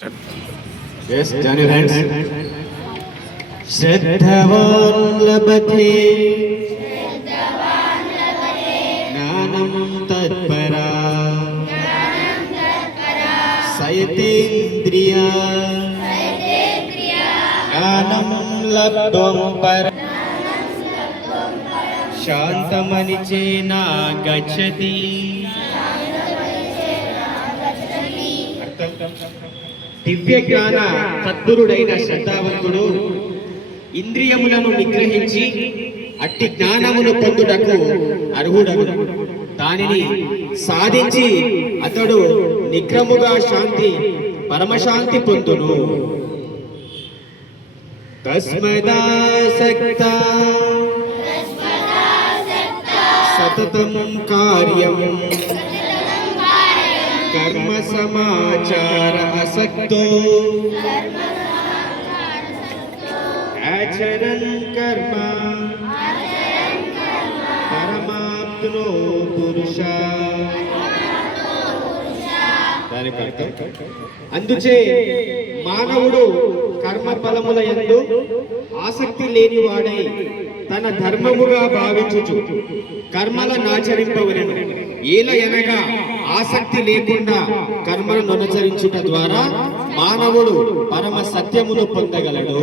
Yes, Johnny friends. Shraddhavan labate Jnanam tatpara Sayatendriya Jnanam labdvam para Shantamanichena gacchati. దివ్య జ్ఞాన సద్గురుడైన శ్రద్ధావంతుడు ఇంద్రియములను నిగ్రహించి అట్టి జ్ఞానమును పొందుటకు అర్హుడగును. దానిని సాధించి అతడు నిగ్రహముగా పరమశాంతి పొందును. తస్మదాసక్త సతతం కార్యం कर्म समाचार असक्तो आचरण कर्म परमाप्नो पुरुषा. అందుచే మానవుడు కర్మ ఫలముల యందు ఆసక్తి లేనివాడై తన ధర్మముగా భావించుచు కర్మలను ఆచరింపవలెను. ఏలయనగా ఆసక్తి లేకుండా కర్మలను అనుసరించుట ద్వారా మానవుడు పరమ సత్యమును పొందగలడు.